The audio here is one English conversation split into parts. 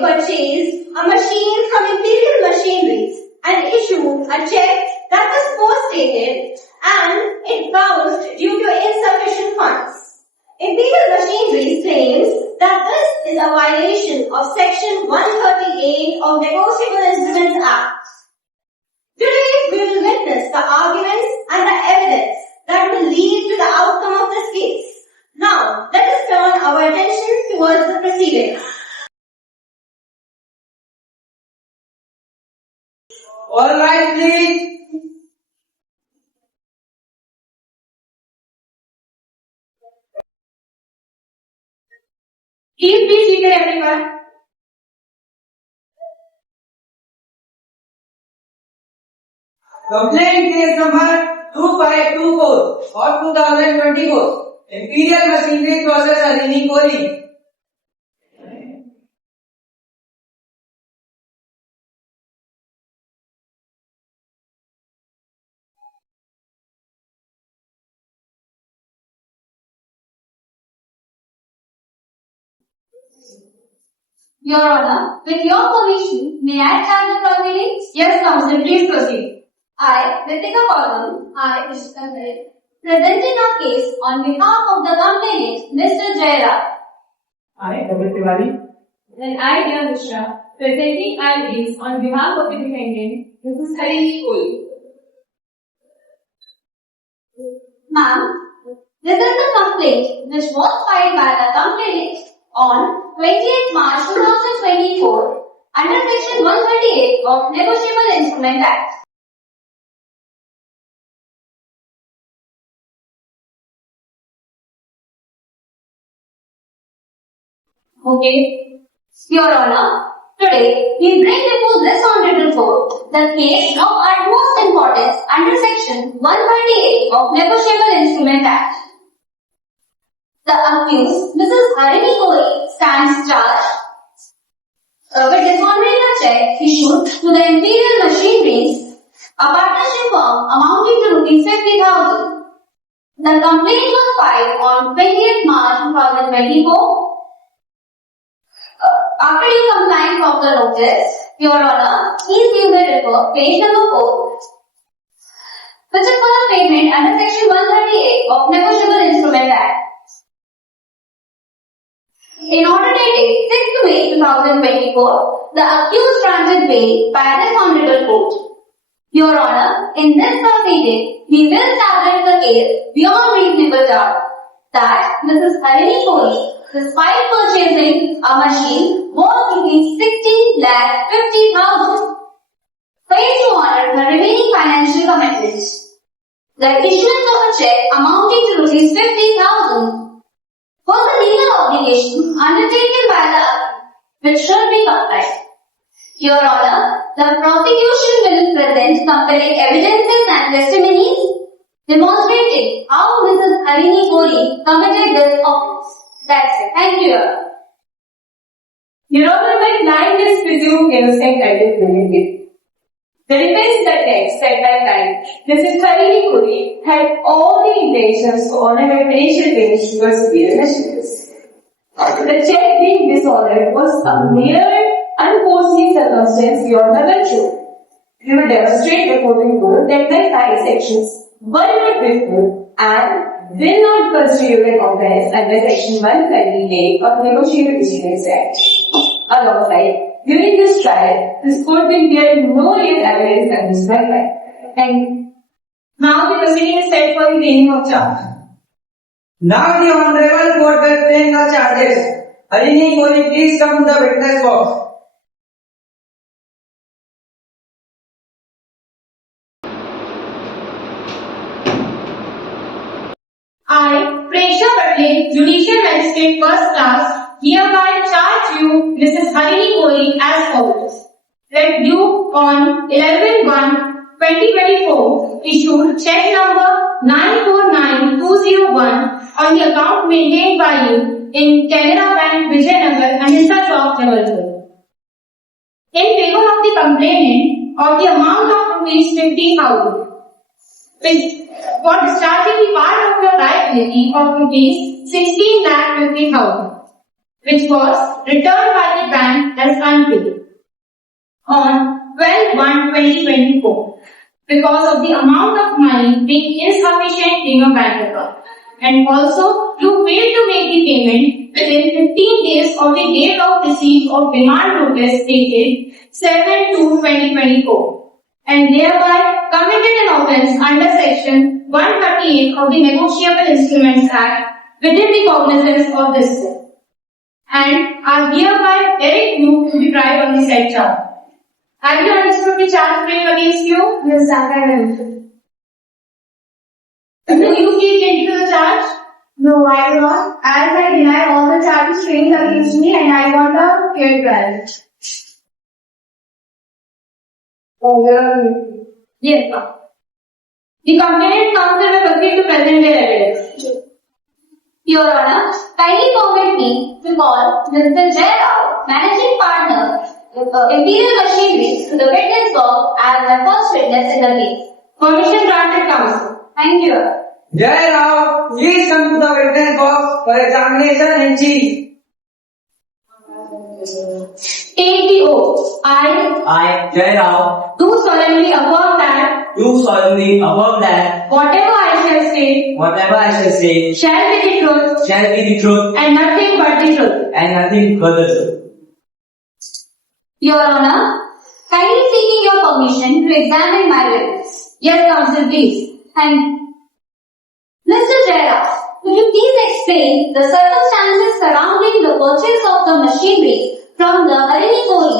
purchased a machine from Imperial Machineries and issued a check that was post-dated and it bounced due to insufficient funds. Imperial Machineries claims that this is a violation of Section 138 of Negotiable Instruments Act. Today we will witness the arguments and the evidence that will lead to the outcome of this case. Now, let us turn our attention towards the proceedings. All right, please. Please be seated, everyone. Complaint case number 2524 of 2024. Imperial Machinery Process Rani Kohli. Your Honor, with your permission, may I start the proceedings? Yes, Counsel, please proceed. I, Hritika, I, Rishita, presenting a case on behalf of the complainant, Mr. Jayara. I, Tiwari. And I, Diya Mishra, presenting our case on behalf of the defendant, Mrs. Khare. Ma'am, this is the complaint which was filed by the complainant on 28 March 2024 under Section 138 of Negotiable Instrument Act. Okay. Your Honor, today we bring before this honorable court the case of utmost importance under Section 138 of Negotiable Instrument Act. The accused, Mrs. Rani stands charged with dishonoring a check issued to the Imperial Machineries, a partnership firm amounting to ₹50,000. The complaint was filed on 20th March 2024. After you complying of the notice, Your Honor, please you may refer page number 4, which is for the payment under Section 138 of Negotiable Instrument Act. In order dated 6th May 2024, the accused granted bail by this honorable court. Your Honor, in this proceeding, we will establish the case beyond reasonable doubt that Mrs. Rani, despite purchasing a machine worth ₹16,50,000, failed to honor her remaining financial commitments. The issuance of a check amounting to ₹50,000 was a legal obligation undertaken by the which should be complied. Your Honor, the prosecution will present compelling evidences and testimonies demonstrating how Mrs. Rani committed this offence. That's it. Thank you, Your Honor. Your Honor, my client is presumed innocent and is guilty. The defense text said that time, Mrs. Khare had all the intentions to honor her financial payments to her superior machines. The check being dishonored was a mere unforeseen circumstance beyond her control. We will demonstrate before the court that my client's actions were not willful and will not constitute a compliance under Section 138 of Negotiable Instruments Act. Alongside, during this trial, this court will hear no real evidence against my client. Thank you. Now the proceeding is set for the reading of charge. Now the Honorable Court will bring the charges. Rani Kohli, please come to the witness box. I, Preksha Patle, Judicial Magistrate First Class, hereby charge you, Mrs. Rani as follows. That due on 11/1/2024, issued check number 949201 on the account maintained by you in Canara Bank, Vijayanagar, Ahirwar Chowk, Jabalpur, in favor of the complainant of the amount of ₹50,000. For discharging the part of your liability of ₹16,50,000. which was returned by the bank as unpaid on 12/1/2024 because of the amount of money being insufficient in your bank account. And also, you failed to make the payment within 15 days of the date of receipt of demand notice dated 7/2/2024 and thereby committed an offence under section 138 of the Negotiable Instruments Act within the cognizance of this court and are hereby direct you to be tried on the said charge. Have you understood the charge framed against you? Yes, I understood. Do you plead guilty to the charge? No, I do not. As I deny all the charges framed against me and I want a fair trial. Yes, ma'am. The complainant counsel will proceed to present their evidence. Your Honor, kindly permit me to call Mr. Jai Rao, Managing Partner, Imperial Machinery, to the witness box as the first witness in the case. Permission granted, counsel. Thank you. Jai Rao, please come to the witness box for examination in chief. Take the oath. I, Jai Rao, Do solemnly affirm that do solemnly affirm that whatever I shall say whatever I shall say shall be the truth shall be the truth and nothing but the truth. and nothing but the truth. Your Honor, kindly seeking your permission to examine my witness. Yes, counsel, please. And Mr. Jai Rao, could you please explain the circumstances surrounding the purchase of the machinery from the Harini Koli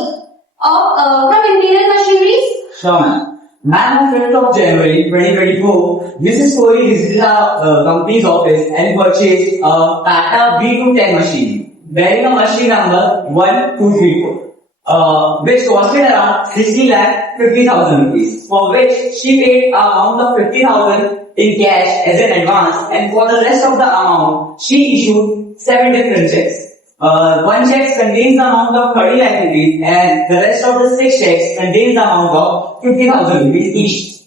from Imperial Machineries? Sure, ma'am. Ma'am, on 5th of January 2024, Mrs. Kohli visited our company's office and purchased a Tata B210 machine, bearing a machine number 1234, which costed around 60,50,000 rupees, for which she paid an amount of 50,000 in cash as an advance, and for the rest of the amount, she issued 7 different checks. One check contains the amount of 30 lakh rupees and the rest of the 6 checks contains the amount of 50,000 rupees each.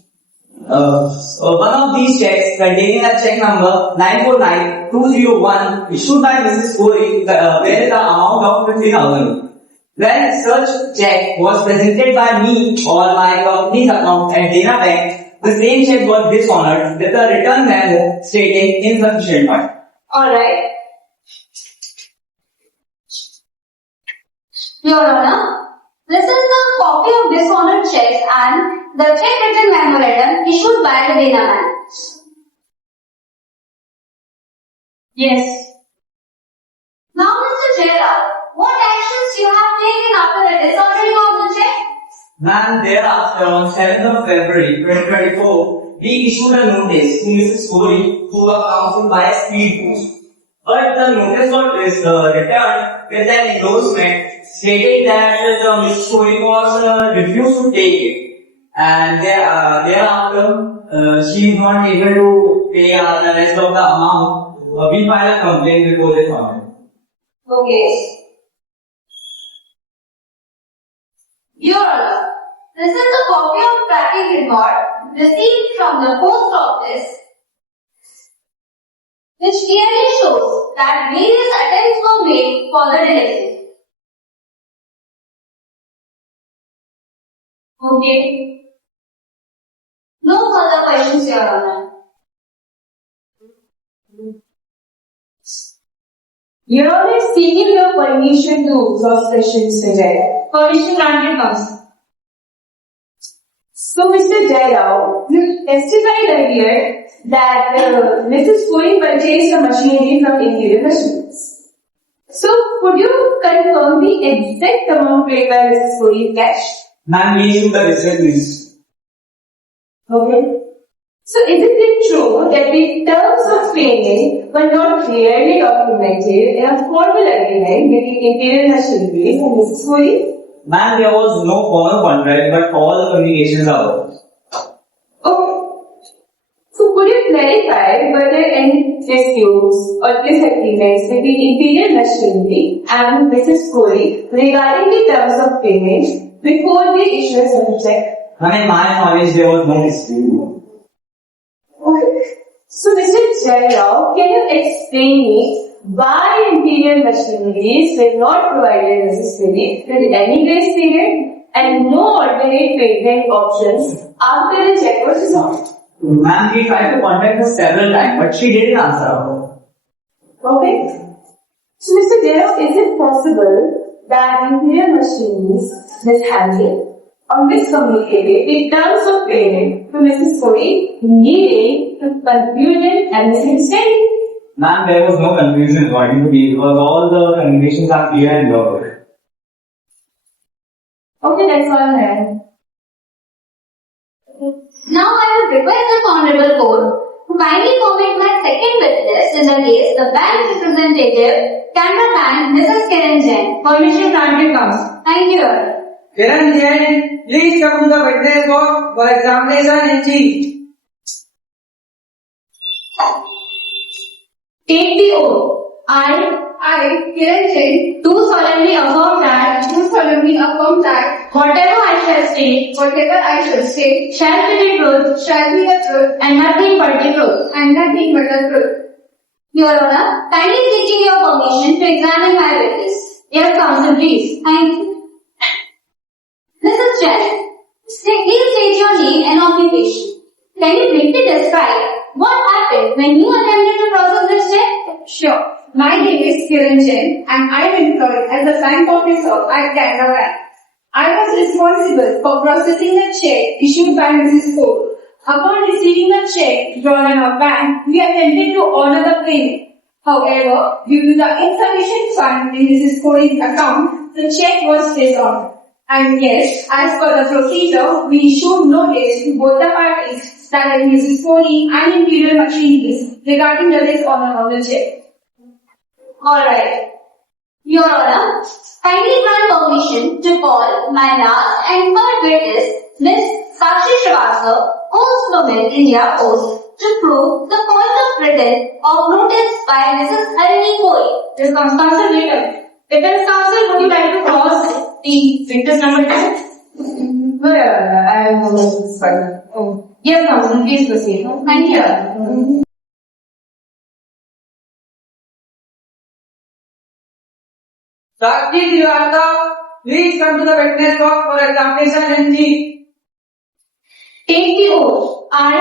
One of these checks containing a check number 949201 issued by Mrs. Kohli bears the amount of 50,000 rupees. When such check was presented by me on my company's account at Dena Bank, the same check was dishonored with a return memo stating insufficient funds. Alright. Your Honor, this is the copy of dishonored checks and the check written memorandum issued by the Dena Bank. Yes. Now, Mr. Jai Rao, what actions you have taken after the dishonoring of the check? Ma'am, thereafter, on 7th of February 2024, we issued a notice to Mrs. Kohli who was counseled by a speed post. But the notice was returned with an endorsement stating that Mrs. Kohli was refused to take it. And thereafter, she is not able to pay the rest of the amount. We filed a complaint before this order. Okay. Your Honor, this is a copy of tracking record received from the post office which clearly shows that various attempts were made for the delivery. Okay. No further questions, Your Honor. Your Honor is seeking your permission to exhaust questions, Mr. Jai. Permission granted, counsel. So, Mr. Jai Rao, you testified earlier that Mrs. Kohli purchased a machinery from Imperial Machineries. So, could you confirm the exact amount paid by Mrs. Kohli in cash? Ma'am, we issued the receipt list. Okay. So, isn't it true that the terms of payment were not clearly documented in a formal agreement between Imperial Machineries and Mrs. Kohli? Ma'am, there was no formal contract, but all the communications are open. Okay. So could you clarify whether any disputes or disagreements between Imperial Machinery and Mrs. Kohli regarding the terms of payment before the issuance of the check? Ma'am, in my knowledge, there was no dispute. Okay. So Mr. Jai Rao, can you explain me why Imperial machineries were not provided necessarily with any grace period and no alternate payment options after the check was resolved. Ma'am, we tried to contact her several times, but she didn't answer our call. Okay. So, Mr. Dero, is it possible that Imperial machineries mishandled or miscommunicated the terms of payment to Mrs. Kori, leading to confusion and misunderstanding? Ma'am, there was no confusion according to me because all the conditions are clear and verbal. Okay, that's all I have. Now I would request the Honorable Court to kindly permit my second witness in the case, the bank representative, Canada Bank, Mrs. Kiran Jain. Permission granted, counsel. Thank you, Your Honor. Kiran Jain, please come to the witness box for examination in chief. Take the oath. I, Kiran Jain, do solemnly affirm that do solemnly affirm that whatever I shall state whatever I shall say shall be the truth shall be the truth and nothing but the truth. and nothing but the truth. Your Honor, kindly seeking your permission to examine my witness. Yes, counsel, please. Thank you. Mrs. Chen, please state your name and occupation. Can you briefly describe what happened when you attempted to process this check? Sure. My name is Kiran Jain and I am employed as a bank officer at Canada Bank. I was responsible for processing a check issued by Mrs. Cole. Upon receiving a check drawn in our bank, we attempted to honor the payment. However, due to the insufficient funds in Mrs. Cole's account, the check was dishonored. And yes, as per the procedure, we issued notice to both the parties, that is Mrs. Cole and Imperial Machineries, regarding the dishonor of the check. Alright. Your Honor, kindly grant permission to call my last and third witness, Miss Sakshi Shrivastava, Postwomen, India Post, to prove the point of written of notice by Mrs. Rani Koi. This counsel later. Defense counsel, would you like to cross the witness number 2? No, I am fine. Oh. Yes, counsel, please proceed. Thank you. Sakshi Srivastava, please come to the witness box for examination in chief. Take the oath. I,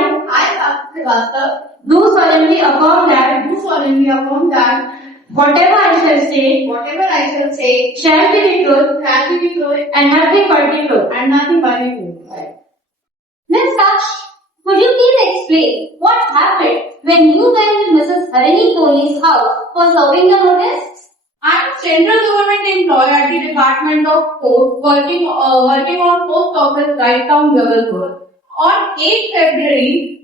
Srivastava, Do solemnly affirm that do solemnly affirm that whatever I shall say whatever I shall say shall be the truth shall be the truth and nothing but the truth. and nothing but the truth. Miss Sakshi, could you please explain what happened when you went to Mrs. Rani Kohli's house for serving the notice? I am central government employee at the Department of Post, working on post office right down Agarwal. On 28th February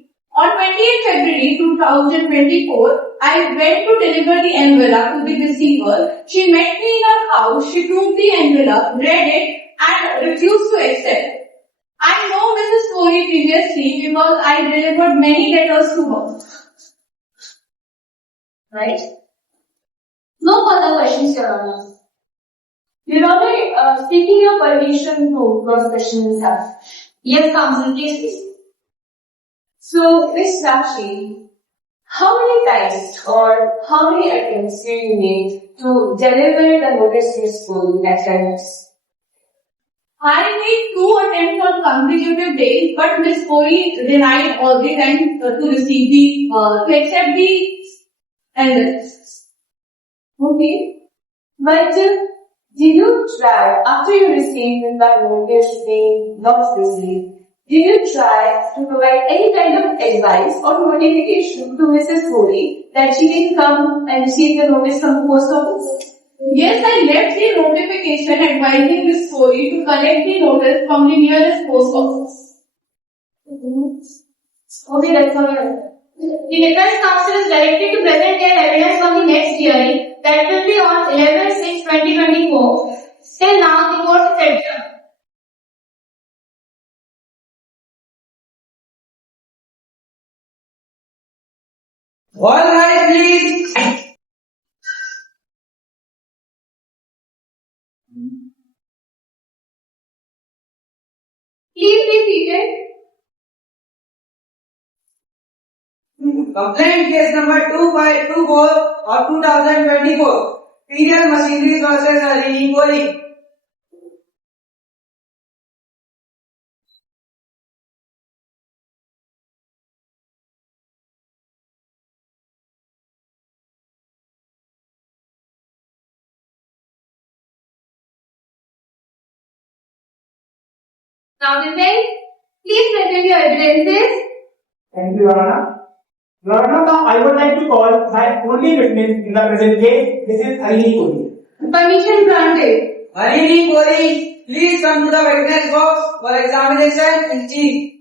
2024, I went to deliver the envelope to the receiver. She met me in her house. She took the envelope, read it, and refused to accept. I know Mrs. Kori previously because I delivered many letters to her. Right? No further questions, Your Honor. Your Honor, seeking your permission to cross question Ms. Sakshi. Yes, counsel, please. So, Ms. Sakshi, how many times or how many attempts do you need to deliver the notice to your school at times? I made 2 attempts on consecutive days, but Miss Kori denied all the time to receive to accept the envelopes. Okay. But did you try, after you received that notice being not received, did you try to provide any kind of advice or notification to Mrs. Kori that she can come and receive the notice from the post office? Yes, I left the notification advising Miss Kori to collect the notice from the nearest post office. Okay, that's all right. The defense counsel is directed to present their evidence on the next hearing, that will be on 11/6/2024. Till now, the court is adjourned. All right, please. Please be seated. Complaint case number 2524 of 2024. Imperial Machineries versus Rani Koli. Now, defend, please present your evidences. Thank you, Your Honor. Your Honor, now I would like to call my only witness in the present case, this is Rani Koli. Permission granted. Rani Koli, please come to the witness box for examination in chief.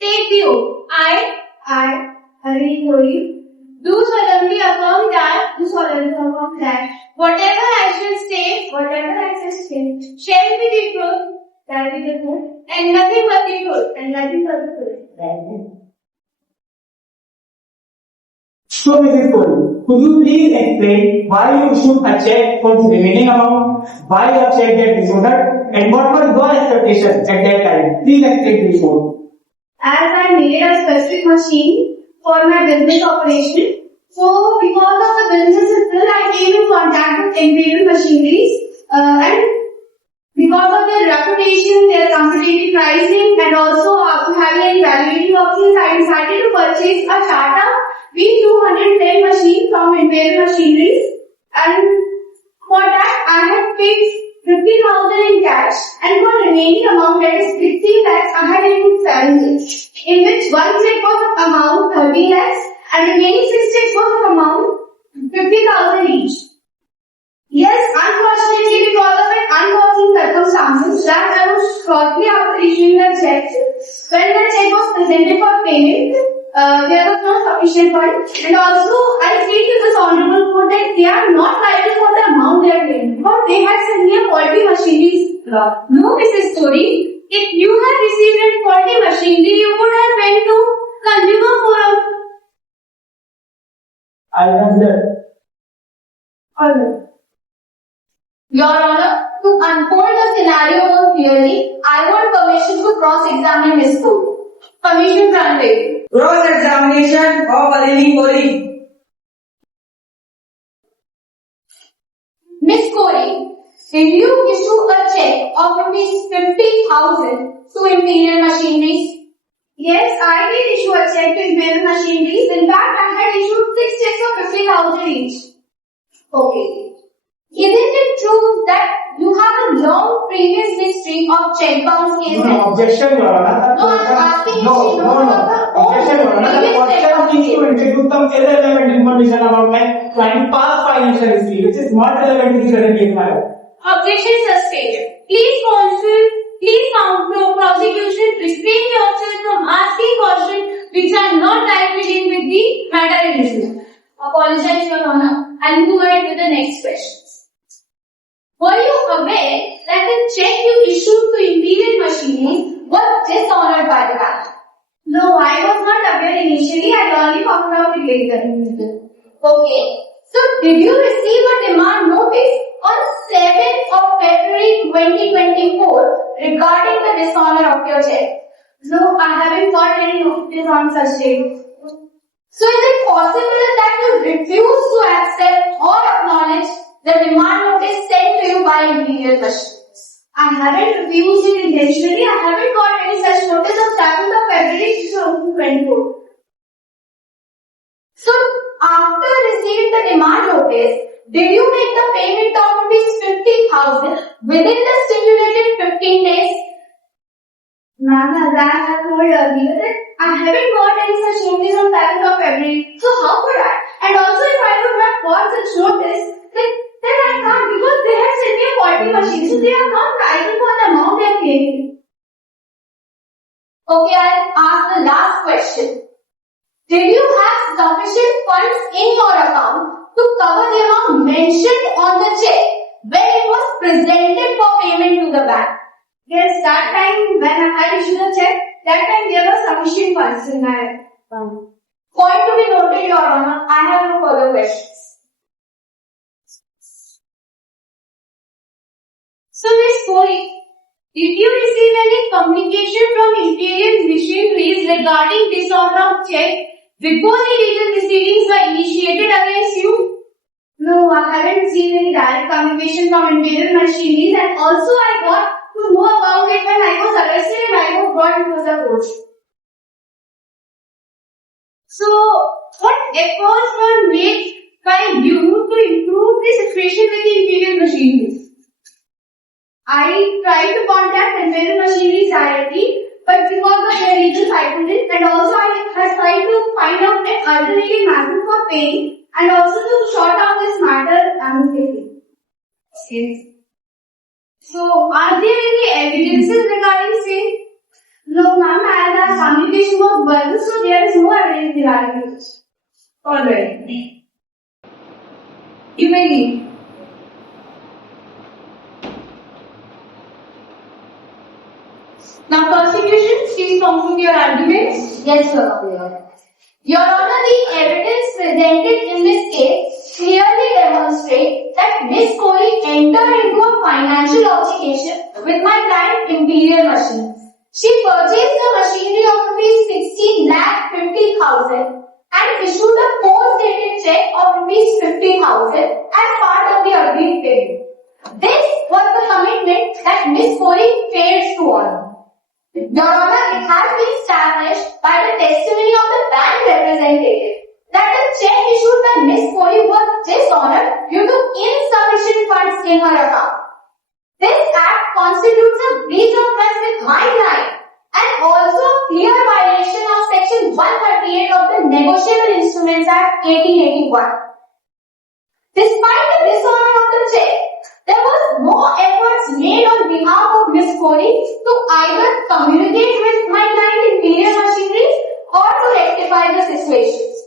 Take view. I, Rani Koli, do solemnly affirm that do solemnly affirm that whatever I shall state whatever I shall state shall be the truth shall be the truth and nothing but the truth. and nothing but the truth. So, Mrs. Koli, could you please explain why you issued a check for the remaining amount, why your check get dishonored, and what were your expectations at that time? Please explain this one. As I made a specific machine for my business operation, so because of the business itself, I came in contact with Imperial Machineries and because of their reputation, their competitive pricing and also after having evaluating options, I decided to purchase a Tata V210 machine from Imperial Machineries, and for that I had paid 50,000 in cash, and for remaining amount, that is 60 lakhs, I had issued 7 checks, in which one check was of amount 30 lakhs and remaining 6 checks was of amount 50,000 each. Yes, unfortunately, because of an unforeseen circumstances, that I was shortly after issuing the check. When the check was presented for payment, there was no sufficient fund, and also I state to this honorable court that they are not liable for the amount they are paying, because they had sent me a faulty machinery. No, Mrs. Koli, if you had received a faulty machinery, you would have went to consumer forum. I was there. Your Honor, to unfold the scenario more clearly, I want permission to cross-examine Ms. Koli. Permission granted. Cross-examination of Rani Koli. Ms. Koli, did you issue a check of rupees 50,000 to Imperial Machineries? Yes, I did issue a check to Imperial Machineries. In fact, I had issued 6 checks of 50,000 each. Okay. Isn't it true that you have a long previous history of check bounce cases? No, objection, Your Honor. No, I'm asking No. Objection, Your Honor. The question needs to introduce some irrelevant information about my client's past financial history, which is not relevant to the present case matter. Objection sustained. Please counsel, prosecution, restrain yourself from asking questions which are not tied with the matter in issue. Apologize, Your Honor. I'll move ahead with the next questions. Were you aware that the check you issued to Imperial Machineries was dishonored by the bank? No, I was not aware initially. I only found out later. Okay. So, did you receive a demand notice on 7th of February 2024 regarding the dishonor of your check? No, I haven't got any notice on such date. So, is it possible that you refuse to accept or acknowledge the demand notice sent to you by Imperial Machineries? I haven't refused it intentionally. I haven't got any such notice on 7th of February 2024. So, after receiving the demand notice, did you make the payment of rupees 50,000 within the stipulated 15 days? Ma'am, as I have told earlier that I haven't got any such notice on 7th of February. So, how could I? And also if I would have got such notice, then I can't, because they have sent me a faulty machine, so they are not liable for the amount they are paying. Okay, I'll ask the last question. Did you have sufficient funds in your account to cover the amount mentioned on the check when it was presented for payment to the bank? Yes, that time when I had issued a check, that time there were sufficient funds in my account. Point to be noted, Your Honor. I have no further questions. So Miss Kohli, did you receive any communication from Imperial Machineries regarding disorder of check before the legal proceedings were initiated against you? No, I haven't received any direct communication from Imperial Machineries, and also I got to know about it when I was arrested and I was brought into the court. So, what efforts were made by you to improve the situation with the Imperial Machineries? I tried to contact Imperial Machineries directly, but because of their legal cycling, and also I have tried to find out an alternative method for paying, and also to sort out this matter amicably. So, are there any evidences regarding same? No, ma'am, as our communication was verbal, so there is no evidence regarding this. Alright. You may leave. Now, prosecution, please conclude your arguments. Yes, Your Honor. Your Honor, the evidence presented in this case clearly demonstrates that Miss Kohli entered into a financial obligation with my client Imperial Machines. She purchased the machinery of ₹16,50,000 and issued a post-dated check of ₹50,000 as part of the agreed payment. This was the commitment that Miss Kohli failed to honor. Your Honor, it has been established by the testimony of the bank representative that the check issued by Miss Kohli was dishonored due to insufficient funds in her account. This act constitutes a breach of trust with my client and also a clear violation of Section 138 of the Negotiable Instruments Act 1881. Despite the dishonor of the check, there was no efforts made on behalf of Miss Kohli to either communicate with my client Imperial Machineries or to rectify the situations.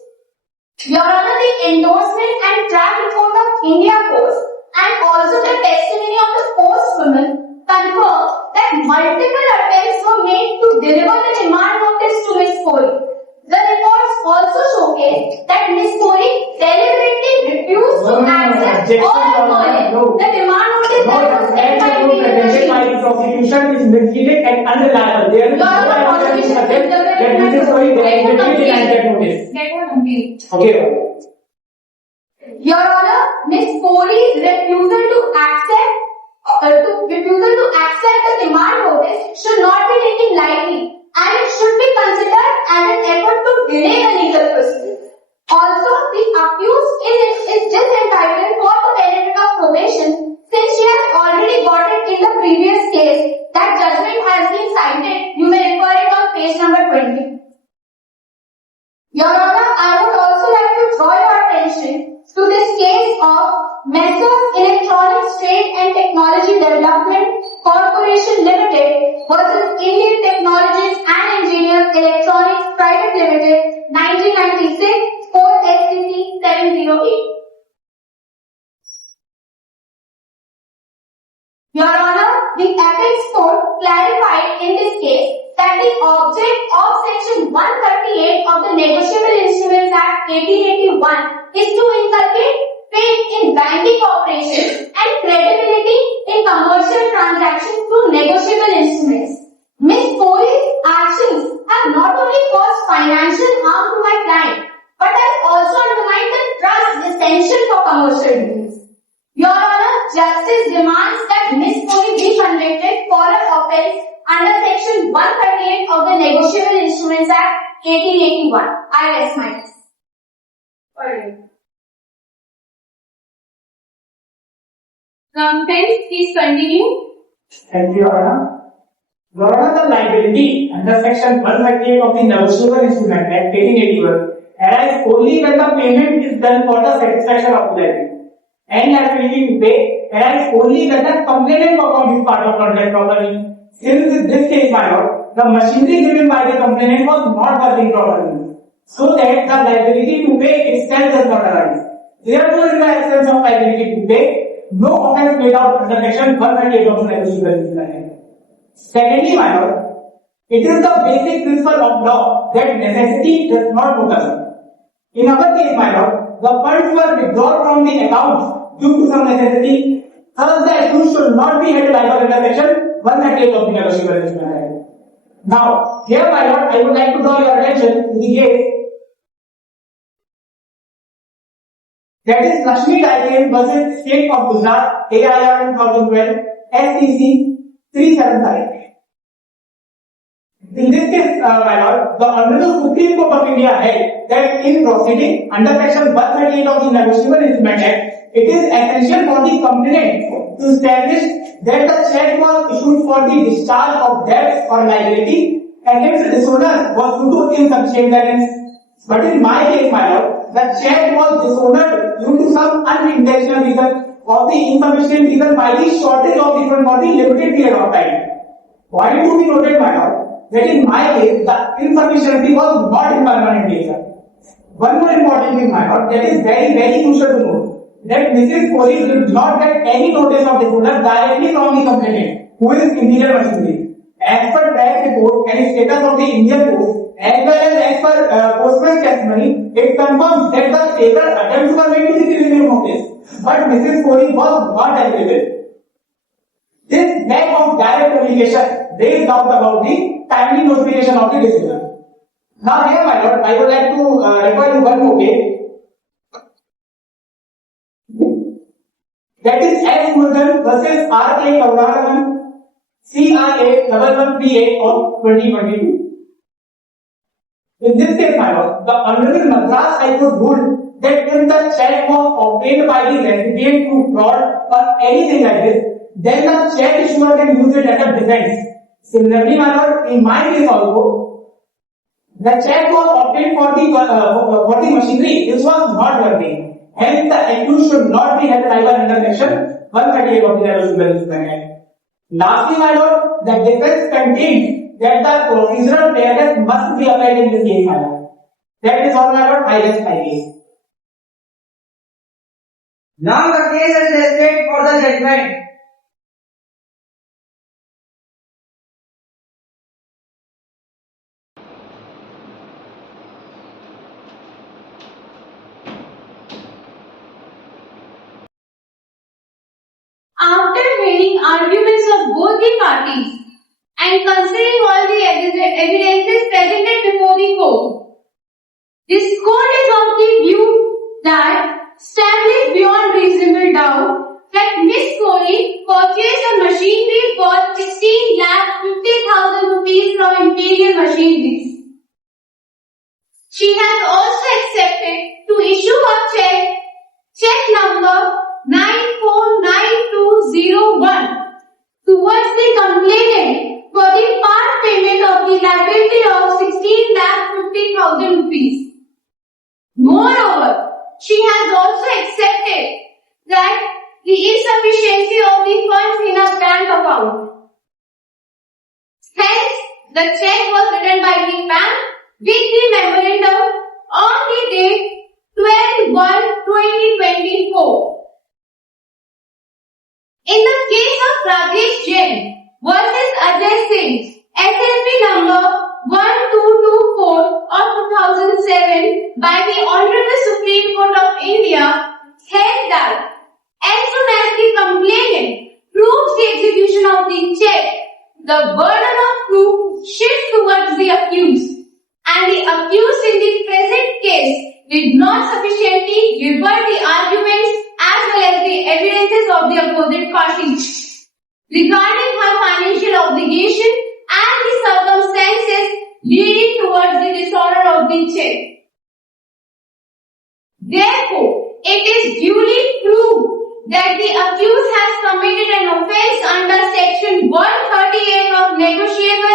Your Honor, the endorsement and track report of India Post and also the testimony of the Postwomen confirm that multiple attempts were made to deliver the demand notice to Miss Kohli. The reports also showcase that Miss Kohli deliberately refused to accept or acknowledge the demand notice that was sent by presented by the prosecution is misleading and unreliable. There is no evidence to suggest that Mrs. Kohli deliberately denied that notice. Okay. Your Honor, Miss Kohli's refusal to accept the demand notice should not be taken lightly, and it should be considered as an effort to delay the legal proceedings. Also, the accused is just entitled for the benefit of probation since she has already got it in the previous case. That judgment has been cited. You may refer it on page number 20. Your Honor, I would also like to draw your attention to this case of Messrs. Electronics Trade and Technology Development Corporation Limited versus Indian Technologies and Engineers Electronics Private Limited, 1996, Court SCC 708. Your Honor, the Apex Court clarified in this case that the object of Section 138 of the Negotiable Instruments Act 1881 is to inculcate faith in banking operations and credibility in commercial transactions through negotiable instruments. Miss Kohli's actions have not only caused financial harm to my client, but has also undermined the trust essential for commercial deals. Your Honor, justice demands that Miss Kohli be convicted for an offence under Section 138 of the Negotiable Instruments Act 1881. I rest my case. Friends, please continue. Thank you, Your Honor. Your Honor, the liability under Section 138 of the Negotiable Instrument Act 1881 arises only when the payment is done for the satisfaction of the liability. And liability to pay arises only when the complainant account is part of contract properly. Since in this case, my lord, the machinery given by the complainant was not working properly, so that the liability to pay itself does not arise. Therefore, in the absence of liability to pay, no offence made out under Section 138 of the Negotiable Instrument Act. Secondly, my lord, it is the basic principle of law that necessity does not motivate. In our case, my lord, the funds were withdrawn from the account due to some necessity, Thus, the accused should not be held liable under section 138 of the Negotiable Instrument Act. Now, here, my lord, I would like to draw your attention to the case that is Lakshmi Daikane versus State of Gujarat, AIR 2012, STC 375. In this case, my lord, the Honorable Supreme Court of India held that in proceeding under section 138 of the Negotiable Instrument Act, it is essential for the complainant to establish that the check was issued for the discharge of debts or liability against dishonor was due to insufficient balance. But in my case, my lord, the check was dishonored due to some unintentional reason or the insufficient reason by the shortage of refund for the limited period of time. Point to be noted, my lord, that in my case, the insufficiency was not in permanent nature. One more important thing, my lord, that is very, very crucial to note, that Mrs. Kohli did not get any notice of dishonor directly from the complainant, who is Indian Machinery. As per track report and status of the Indian Post, as well as per Postman's testimony, it confirms that the several attempts were made to the criminal notice, but Mrs. Kohli was not available. This lack of direct communication raised doubt about the timely notification of the decision. Now here, my lord, I would like to refer you one more case. That is S. Murugan versus R.K. Kauranagan, CRA 1138 of 2022. In this case, my lord, the Honorable Madras High Court ruled that if the check was obtained by the recipient through fraud or anything like this, then the check issuer can use it as a defense. Similarly, my lord, in my case also, the check was obtained for the machinery. This was not working. Hence, the accused should not be held liable under section 138 of the Negotiable Instrument Act. Lastly, my lord, the defense contains that the procedural fairness must be applied in this case, my lord. That is all, my lord. I rest my case. Now the case is listed for the judgment. After hearing arguments of both the parties and considering all the evidences presented before the court, this court is of the view that established beyond reasonable doubt that Miss Kohli purchased a machinery worth 16,50,000 rupees from Imperial Machineries. She has also accepted to issue a check number 949201 towards the complainant for the part payment of the liability of 16,50,000 rupees. Moreover, she has also accepted that the insufficiency of the funds in her bank account. Hence, the check was written by the bank with the memorandum on the date 12/1/2024. In the case of Rajesh Jain versus Ajay Singh, SSB number 1224 of 2007 by the Honorable Supreme Court of India held that as soon as the complainant proves the execution of the check, the burden of proof shifts towards the accused, and the accused in the present case did not sufficiently rebut the arguments as well as the evidences of the opposite parties regarding her financial obligation and the circumstances leading towards the dishonor of the check. Therefore, it is duly proved that the accused has committed an offence under section 138 of Negotiable